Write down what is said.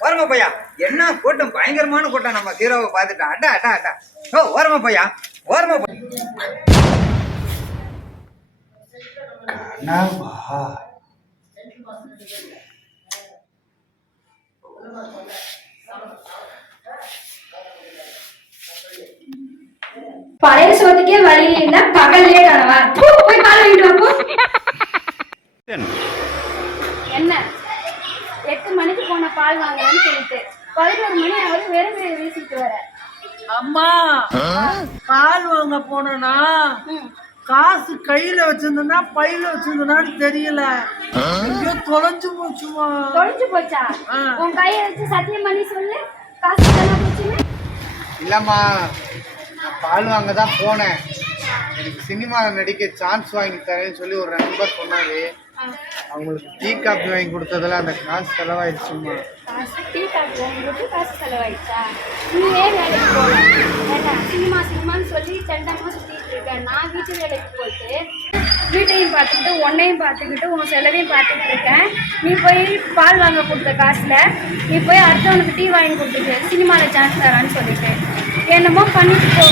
ஓரமா பையா என்ன கூட்டம் பயங்கரமான கூட்டம் நம்ம ஹீரோவை பார்த்துட்டோம் அட்டா அட்டா அட்டா ஓ ஓரமா பையா ஓரமா பழைய சோத்துக்கே வழி இல்லைன்னா எட்டு மணிக்கு போன பால் வாங்கலாம்னு சொல்லிட்டு. பதினோரு மணி ஆகுது வெறும் வீசிட்டு வர. அம்மா பால் வாங்க போனேனா? காசு கையில வச்சிருந்தனா பையில வச்சிருந்தனான்னு தெரியல. எங்கேயோ தொலைஞ்சு போச்சுமா தொலைஞ்சு போச்சா. உன் கையை வச்சு சத்தியம் பண்ணி சொல்லு. காசு இல்லம்மா நான் பால் வாங்க தான் போனேன். எனக்கு சினிமாவில் நடிக்க சான்ஸ் வாங்கி தரேன்னு சொல்லி ஒரு நண்பர் சொன்னாரு. அவங்களுக்கு டீ காப்பி வாங்கி கொடுத்ததுல அந்த காசு செலவாயிடுச்சும்மா காசு டீ காசு வாங்கிட்டு காசு செலவாயிடுச்சா? நீ ஏன் வேலைக்கு போகல? ஏன்னா சினிமா சினிமான்னு சொல்லி செண்டமாக சுற்றிட்டு இருக்க நான் வீட்டு வேலைக்கு போயிட்டு வீட்டையும் பார்த்துக்கிட்டு உன்னையும் பார்த்துக்கிட்டு உன் செலவையும் பார்த்துக்கிட்டு இருக்கேன். நீ போய் பால் வாங்க கொடுத்த காசில் நீ போய் அடுத்தவனுக்கு டீ வாங்கி கொடுத்துட்டு சினிமாவில் சான்ஸ் தரான்னு சொல்லிட்டு என்னமோ பண்ணிட்டு போ.